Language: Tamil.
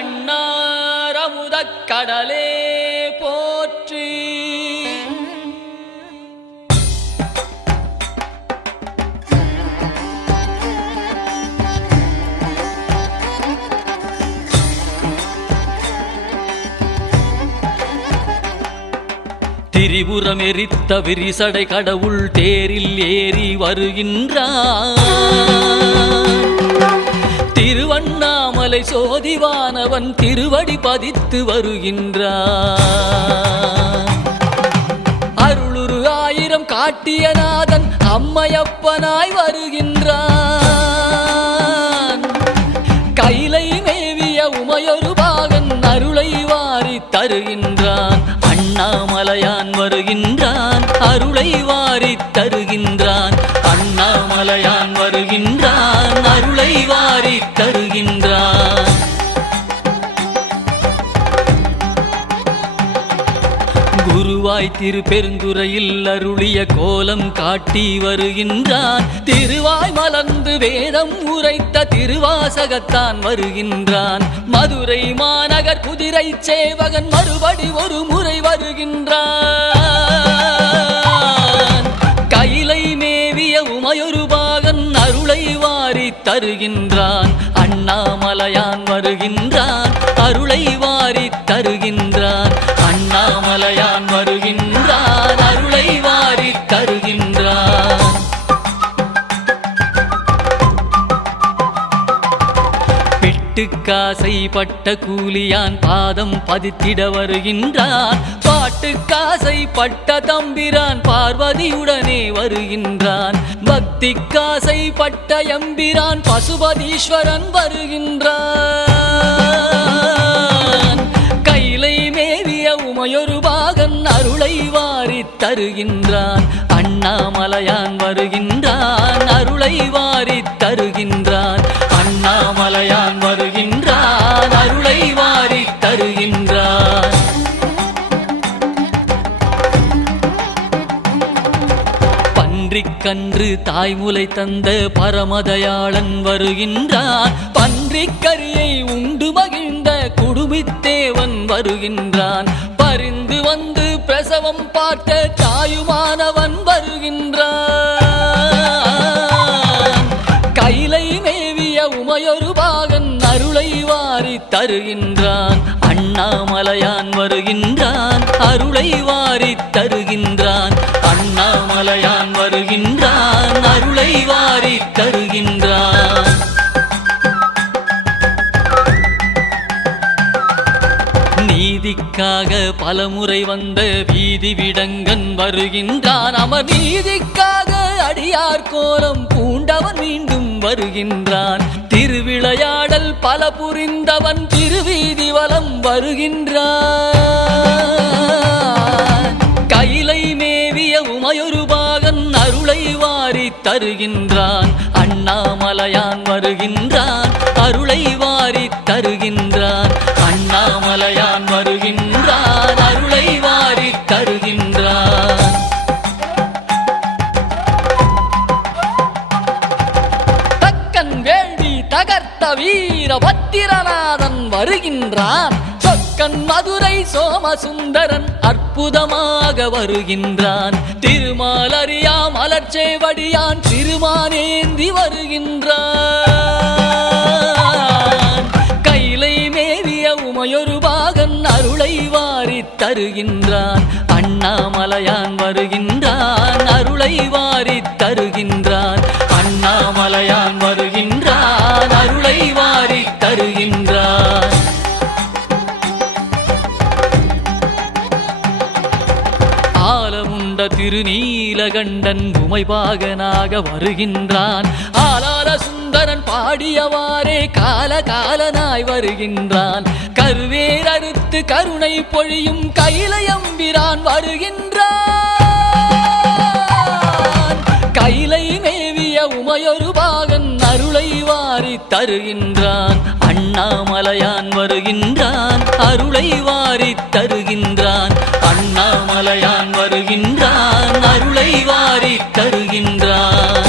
கண்ணாரமுதக் கடலே போற்றி. திரிபுரம் எரித்த விரிசடை கடவுள் தேரில் ஏறி வருகின்றான். திருவண்ணாமலை சோதிவானவன் திருவடி பதித்து வருகின்றான். அருளுரு ஆயிரம் காட்டிய நாதன் அம்மையப்பனாய் வருகின்றான். கைலை மேவிய உமையொரு பாகன் அருளை வாரி தருகின்றான். அண்ணாமலையான் வருகின்றான், அருளை வாரி தருகின்றான். அண்ணாமலையான் வருகின்றான், அருளை வாரி தருகின்றான். குருவாய் திருப்பெருந்துறையில் அருளிய கோலம் காட்டி வருகின்றான். திருவாய் மலர்ந்து வேதம் உரைத்த திருவாசகத்தான் வருகின்றான். மதுரை மாநகர் குதிரை சேவகன் மறுபடி ஒரு முறை வருகின்றான். கைலை மேவிய உமையொரு பாகன் அருளை வாரி தருகின்றான். அண்ணாமலையான் வருகின்றான், அருளை வாரி தருகின்றான். அண்ணாமலையான் வருகின்றான், அருளை வாரி தருகின்றான். பிட்டுக்காசை பட்ட கூலியான் பாதம் பதித்திட வருகின்றான். பாட்டுக்காசை பட்ட தம்பிரான் பார்வதியுடனே வருகின்றான். பக்திக்காசை பட்ட எம்பிரான் பசுபதீஸ்வரன் வருகின்றான். கைலை மேவிய உமையொரு பாகன் அருளை வாரி தருகின்றான். அண்ணாமலையான் வருகின்றான், அருளை வாரி தருகின்றான். அண்ணாமலையான் வருகின்றான், அருளை வாரி தருகின்றான். பன்றிக்கன்று தாய்முலை தந்த பரமதயாளன் வருகின்றான். பன்றிக்கரியை உண்டு மகிழ்ந்த குடுமித்தேவன் வருகின்றான். பரிந்து வந்து பிரசவம் பார்த்த தாயுமானவன் வருகின்றான். கைலை மேவிய உமையொரு பாகன் அருளை வாரி தருகின்றான். அண்ணாமலையான் வருகின்றான், அருளை வாரி தருகின்றான். அண்ணாமலையான் வருகின்றான், அருளை வாரி தருகின்றான். நீதிக்காக பலமுறை வந்த வீதி விடங்கன் வருகின்றான். அமர் நீதிக்காக அடியார் கோலம் பூண்டவன் மீண்டும் வருகின்றான். திருவிளையாடல் பல புரிந்தவன் திருவீதி வலம் வருகின்றான். கைலை மேவிய உமையொரு பாகன் அருளை வாரி தருகின்றான். அண்ணாமலையான் வருகின்றான், அருளை வாரி தருகின்றான். அண்ணாமலையான் வருகின்றான், அருளை வாரி தருகின்றான். தக்கன் வேள்வி தகர்த்த வீர பத்திரநாதன் வருகின்றான். சொக்கன் மதுரை சோமசுந்தரன் அற்புதமாக வருகின்றான். திருமாலறியா மலர்ச்சேவடியான் திருமானேந்தி வருகின்றான். கைலை மேவிய உமையொரு பாகன் அருளை வாரி தருகின்றான். அண்ணாமலையான் வருகின்றான், அருளை வாரி தருகின்றான். அண்ணாமலையான் வருகின்றான், அருளை வாரி தருகின்றான். ஆலமுண்ட திருநீலகண்டன் உமைபாகனாக வருகின்றான். ஆலால சுந்தரன் பாடியவாறே காலகாலனாய் வருகின்றான். கருவேர் அறுத்து கருணை பொழியும் கைலையம்பிரான் வருகின்றான். கைலை மேவிய உமையொரு பாகன் அருளை வாரி தருகின்றான். அண்ணாமலையான் வருகின்றான், அருளை வாரி தருகின்றான். அண்ணாமலையான் வருகின்றான், அருளை வாரி தருகின்றான்.